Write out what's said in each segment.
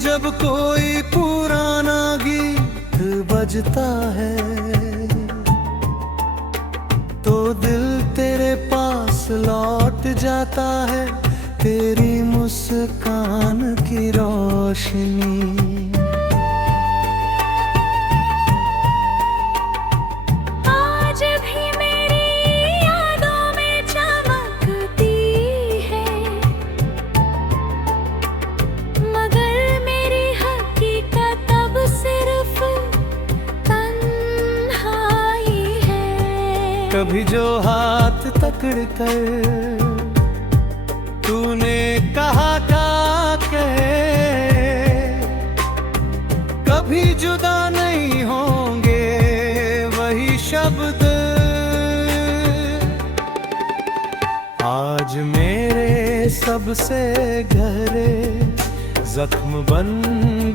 जब कोई पुराना गीत बजता है तो दिल तेरे पास लौट जाता है, तेरी मुस्कान की रोशनी। कभी जो हाथ पकड़ कर तूने कहा के कभी जुदा नहीं होंगे वही शब्द आज मेरे सबसे गहरे जख्म बन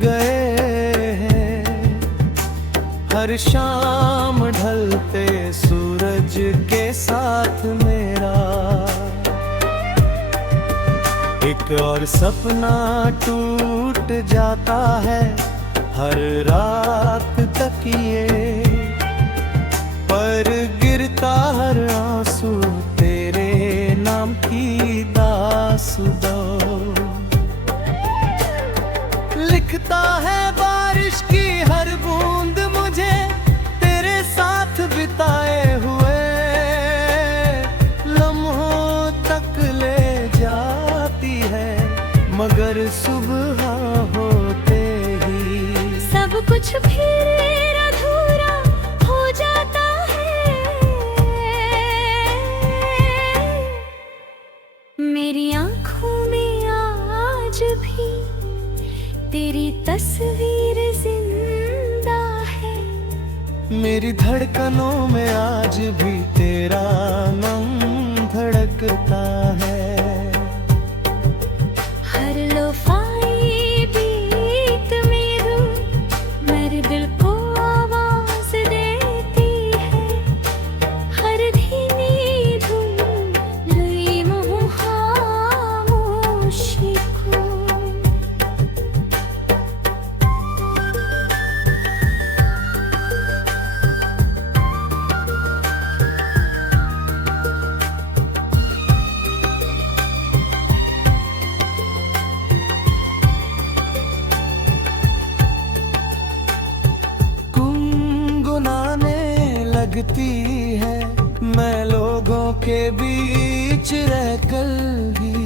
गए हैं। हर शाम ढलते सूरज के साथ मेरा एक और सपना टूट जाता है। हर रात तकिए पर गिरता हर आंसू तेरे नाम की दास्तां लिखता है बारिश की हर बूंद मुझे तेरे साथ बिताए हुए लम्हों तक ले जाती है, मगर सुबह होते ही सब कुछ फिर अधूरा हो जाता है। मेरी आँखों में आज भी तेरी तस्वीर जिंदा है, मेरी धड़कनों में आज भी तेरा नाम धड़कता है। हर लोफाई बीट में धूप मेरे दिल को आवाज देती है। हर धीमी धूप नई मोह खामोशी को लगती है मैं लोगों के बीच रहकर ही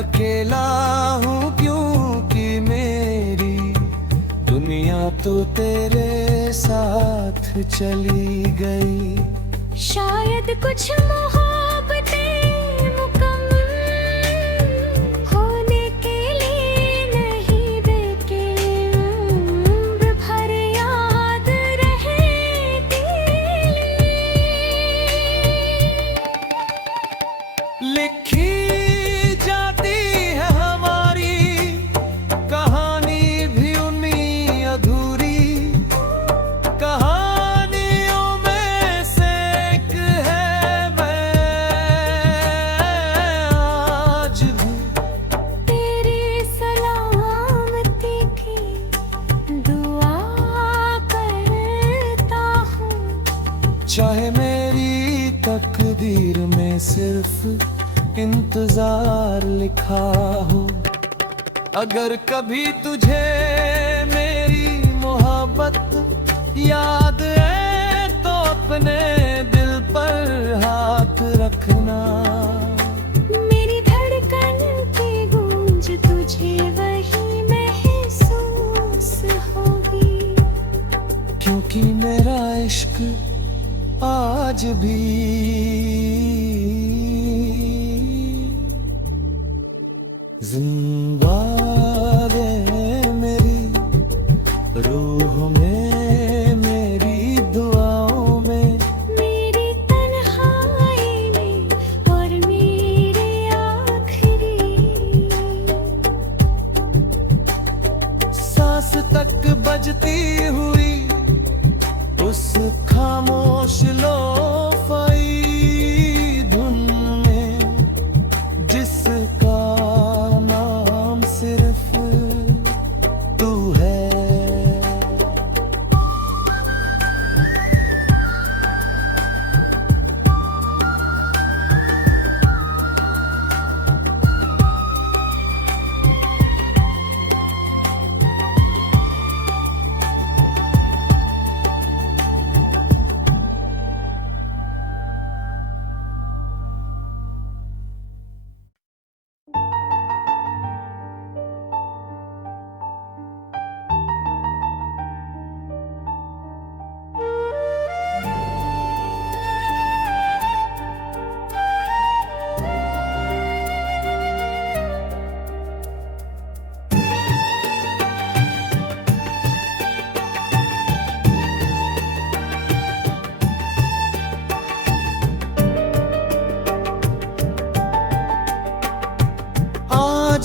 अकेला हूँ, क्योंकि मेरी दुनिया तो तेरे साथ चली गई। शायद कुछ मोहब्बतें मुकम्मल होने के लिए नहीं देके उम्र भर याद रहेगी। लिखी जाती है हमारी कहानी भी उन्हीं अधूरी कहानियों में से एक है मैं आज भी तेरी सलामती की दुआ करता हूँ। चाहे मेरी तकदीर में सिर्फ इंतजार लिखा हो, अगर कभी तुझे मेरी मोहब्बत याद है तो अपने दिल पर हाथ रखना। मेरी धड़कन की गूंज तुझे वही महसूस होगी, क्योंकि मेरा इश्क आज भी जिंदा है मेरी रूह में, मेरी दुआओं में, मेरी तन्हाई में और मेरे आखिरी सांस तक बजती हुई उस खामोश लोफाई धुन में जिसका नाम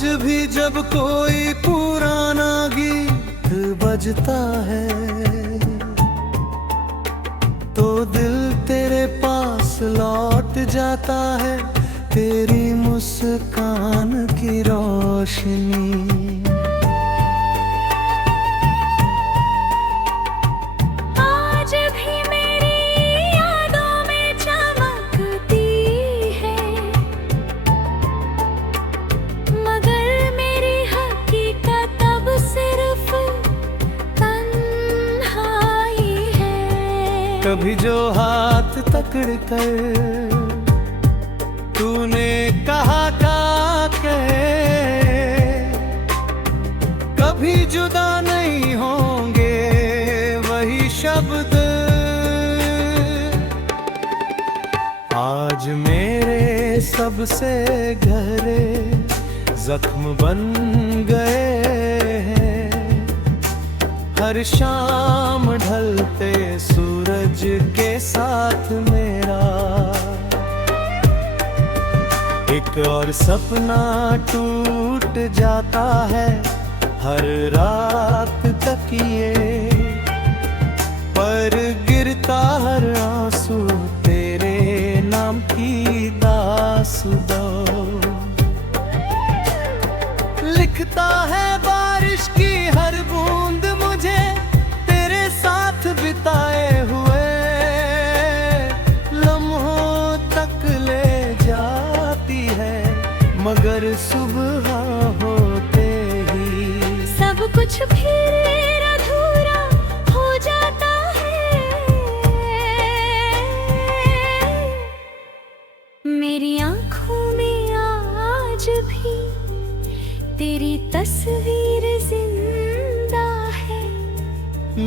आज भी जब कोई पुराना गीत बजता है तो दिल तेरे पास लौट जाता है, तेरी मुस्कान की रोशनी। आज भी मेरी यादों में चमकती है, मगर मेरी हकीकत अब सिर्फ तन्हाई है। कभी जो हाथ पकड़ कर तूने कहा के कभी जुदा नहीं होंगे वही शब्द आज मेरे सबसे गहरे जख्म बन गए हैं। हर शाम ढलते सूरज के साथ मेरा एक और सपना टूट जाता है। हर रात तकिए पर गिरता हर आंसू तेरे नाम की दासुदो। लिखता है बारिश की हर बूंद मुझे तेरे साथ बिताए हुए लम्हों तक ले जाती है, मगर सुबह होते ही सब कुछ फिर अधूरा हो जाता है। मेरी आँखों में आज भी तेरी तस्वीर जिंदा है,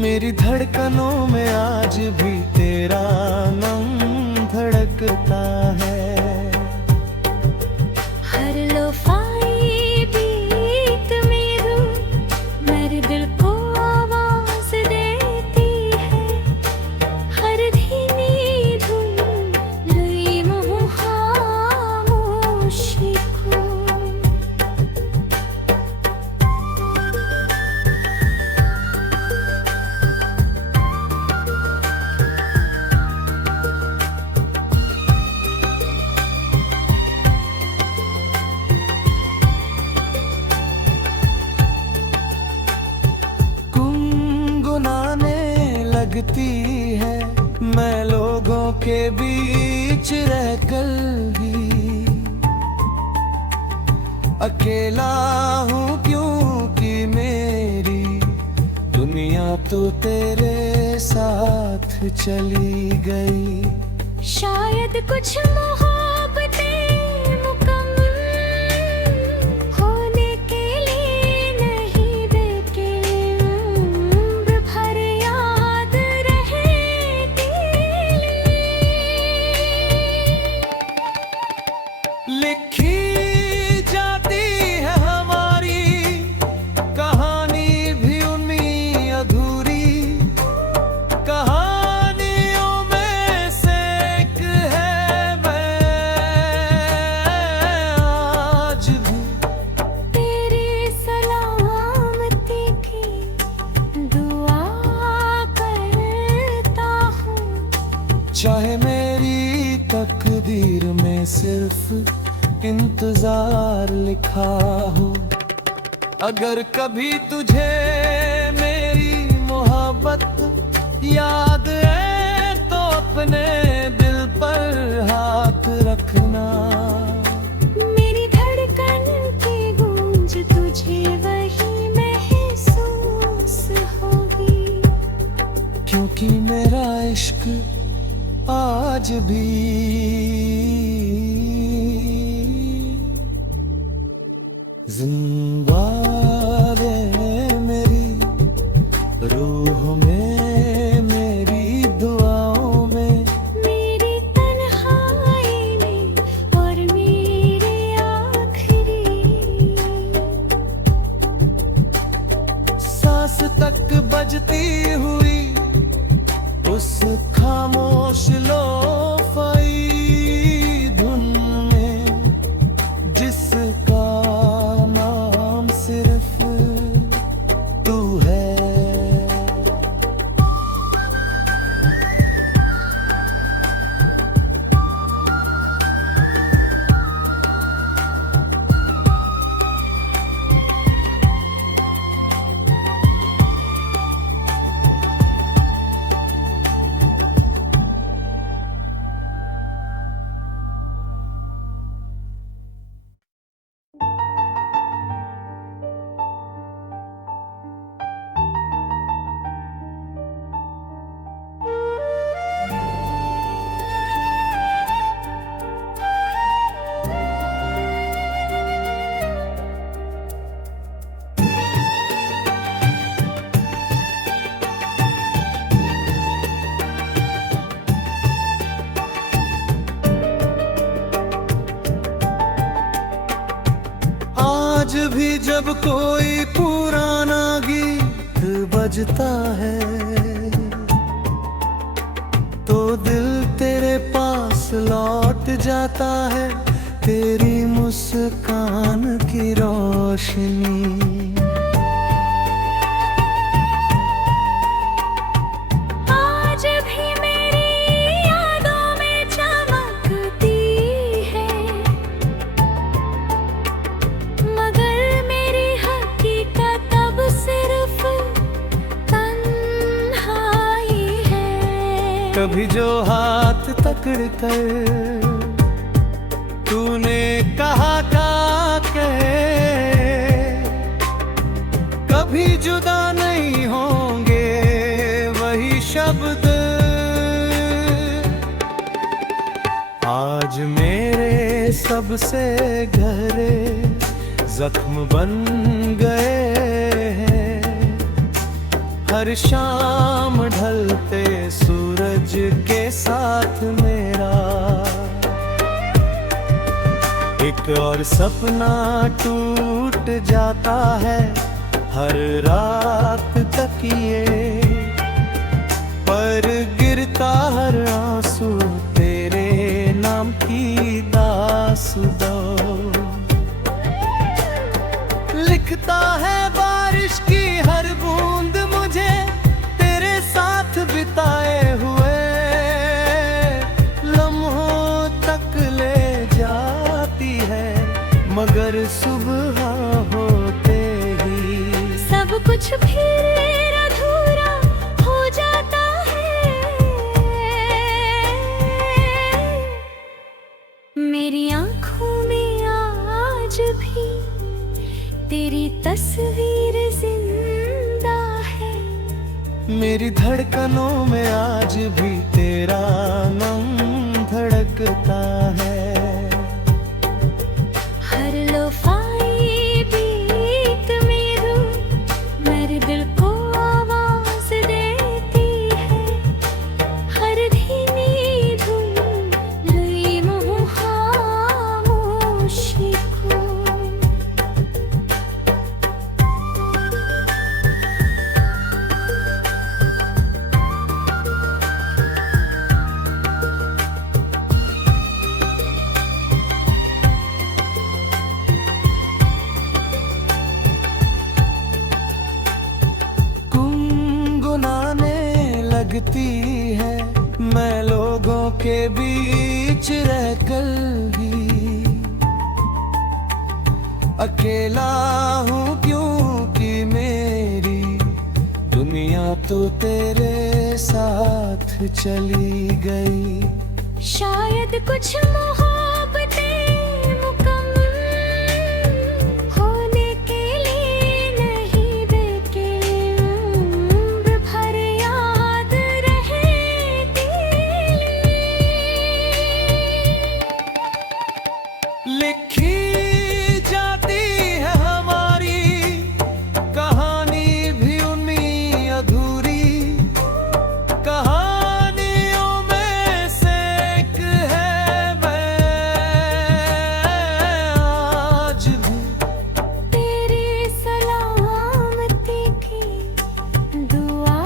मेरी धड़कनों में आज भी तेरा नाम धड़कता है। हर लोफाई बीत में रूह मेरे दिल को आवाज देती है। हर धीमी धुन लई मुँह खामोशी को। लगती है मैं लोगों के बीच रहकर भी अकेला हूँ, क्योंकि मेरी दुनिया तो तेरे साथ चली गई। शायद कुछ मोहब्बतें मुकम्मल होने के लिए नहीं देके उम्र भर याद रहेगी। लिखी जाती है हमारी कहानी भी उन्हीं अधूरी कहानियों में से एक है मैं आज भी तेरी सलामती की दुआ करता हूँ। चाहे मेरी तकदीर में सिर्फ इंतजार लिखा हो, अगर कभी तुझे मेरी मोहब्बत याद है तो अपने दिल पर हाथ रखना। मेरी धड़कन की गूंज तुझे वही महसूस होगी, क्योंकि मेरा इश्क आज भी जिंदा है मेरी रूह में, मेरी दुआओं में, मेरी तन्हाई में और मेरे आखिरी सांस तक बजती हुई उस खामोश लोफाई धुन में जिसका नाम आज भी जब कोई पुराना गीत बजता है तो दिल तेरे पास लौट जाता है, तेरी मुस्कान की रोशनी। आज भी मेरी यादों में चमकती है, मगर मेरी हकीकत अब सिर्फ तन्हाई है। कभी जो हाथ पकड़ कर तूने कहा का कभी जुदा नहीं होंगे वही शब्द आज मेरे सबसे गहरे जख्म बन गए हैं। हर शाम ढलते सूरज के साथ मेरा एक और सपना टूट जाता है। हर रात तकिए पर गिरता हर आंसू तेरे नाम की दासुदो। लिखता है बारिश की हर बूंद मुझे तेरे साथ बिताए हुए लम्हों तक ले जाती है, मगर सुबह होते ही सब कुछ फिर अधूरा हो जाता है। मेरी आँखों में आज भी तेरी तस्वीर जिंदा है, मेरी धड़कनों में आज भी तेरा नाम धड़कता है। हर लोफाई बीट में रू मेरे दिल को आवाज देती है। हर धीमी धुन लई मुँह खामोशी को। लगती है मैं लोगों के बीच रहकर भी अकेला हूँ, क्योंकि मेरी दुनिया तो तेरे साथ चली गई। शायद कुछ मोहब्बतें मुकम्मल होने के लिए नहीं देके उम्र भर याद रहेगी। लिखी जाती है हमारी कहानी भी उन्हीं अधूरी कहानियों में से एक है मैं आज भी तेरी सलामती की दुआ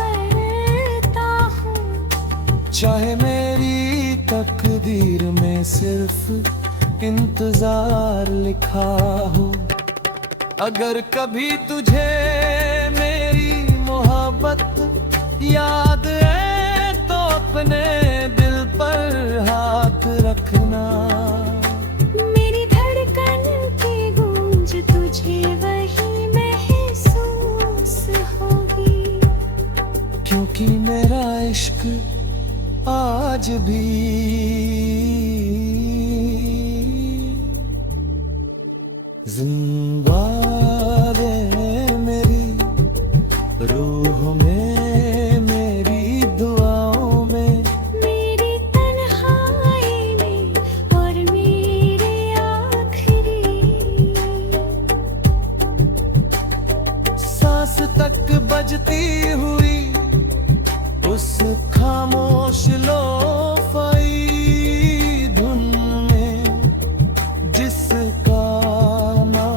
करता हूँ। चाहे मेरी तकदीर में सिर्फ इंतजार लिखा हो, अगर कभी तुझे मेरी मोहब्बत याद है तो अपने दिल पर हाथ रखना। मेरी धड़कन की गूंज तुझे वही महसूस होगी, क्योंकि मेरा इश्क आज भी जिंदा है मेरी रूह में, मेरी दुआओं में, मेरी तन्हाई में और मेरे आखिरी सांस तक बजती हुई उस खामोश लोफाई धुन में जिसका नाम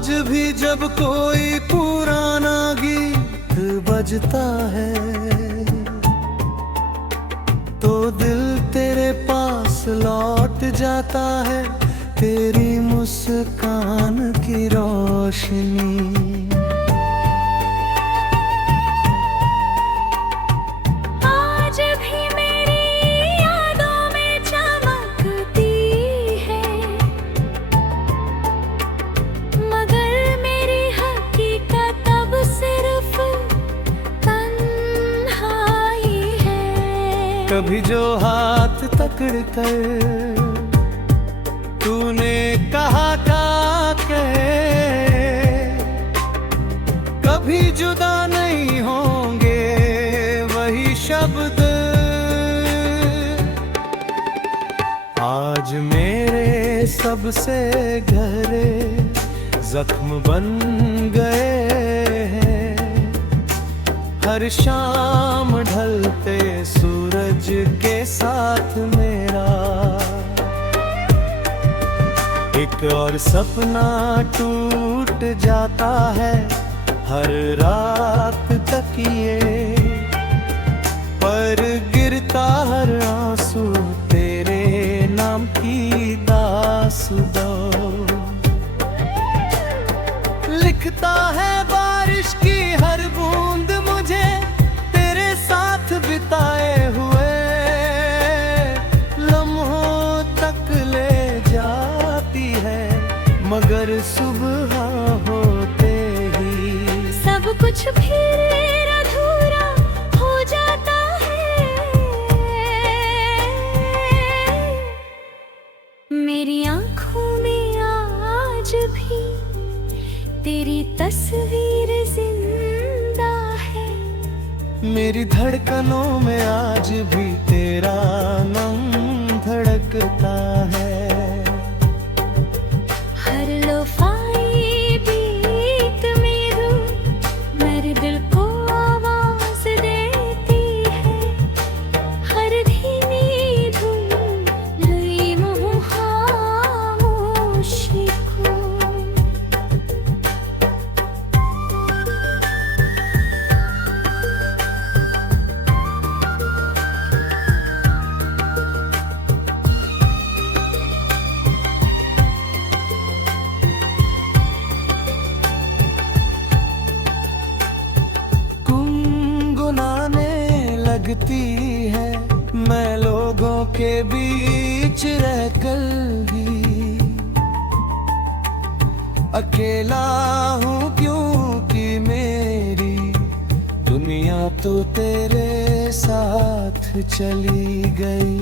आज भी जब कोई पुराना गीत बजता है तो दिल तेरे पास लौट जाता है, तेरी मुस्कान की रोशनी। आज भी मेरी यादों में चमकती है, मगर मेरी हकीकत अब सिर्फ तन्हाई है। कभी जो हाथ पकड़ कर तूने कहा था के कभी जुदा नहीं होंगे वही शब्द आज मेरे सबसे गहरे जख्म बन गए हैं। हर शाम ढलते सूरज के साथ मेरा एक और सपना टूट जाता है। हर रात तकिए पर गिरता हर आंसू तेरे नाम की दास्तां। लिखता है बारिश की हर बूंद मुझे तेरे साथ बिताए हुए लम्हों तक ले जाती है, मगर सुबह होते ही सब कुछ फिर अधूरा हो जाता है। मेरी आंखों में आज भी तेरी तस्वीर जिंदा है, मेरी धड़कनों में आज भी तेरा नाम धड़कता है। हर लोफाई बीट में रूह मेरे दिल को आवाज देती है। हर धीमी धूम नई मोह खामोशी को। गुनगुनाने लगती है मैं लोगों के बीच रहकर भी। अकेला हूँ क्योंकि मेरी दुनिया तो तेरे साथ चली गई।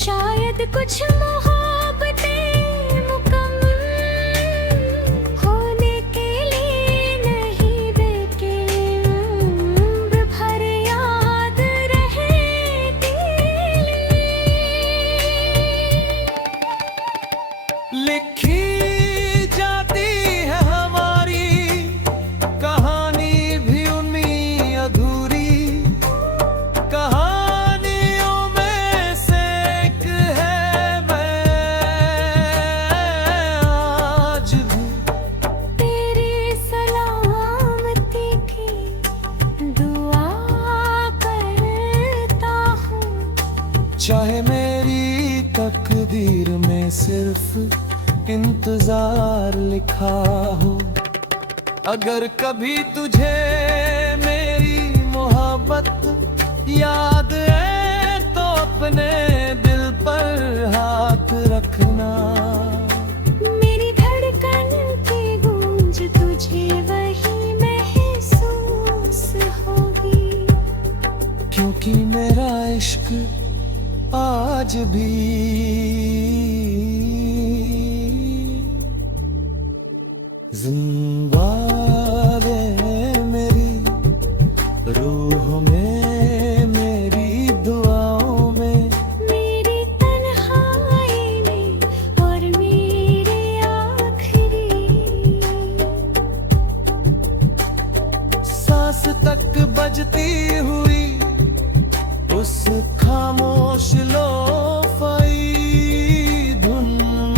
शायद कुछ मोहब्बतें मुकम्मल होने के लिए नहीं बल्कि उम्र भर याद रहेगी। लिखी जाती है हमारी कहानी भी उन्हीं अधूरी कहानियों में से एक है मैं आज भी तेरी सलामती की दुआ करता हूँ। चाहे मेरी तकदीर में सिर्फ इंतजार लिखा हो। अगर कभी तुझे मेरी मोहब्बत याद है तो अपने दिल पर हाथ रखना। मेरी धड़कन की गूंज तुझे वही महसूस होगी, क्योंकि मेरा इश्क आज भी जिंदा है मेरी रूह में, मेरी दुआओं में, मेरी तन्हाई में और मेरे आखिरी सांस तक बजती हुई उस खामोश लोफाई धुन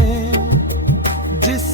में जिस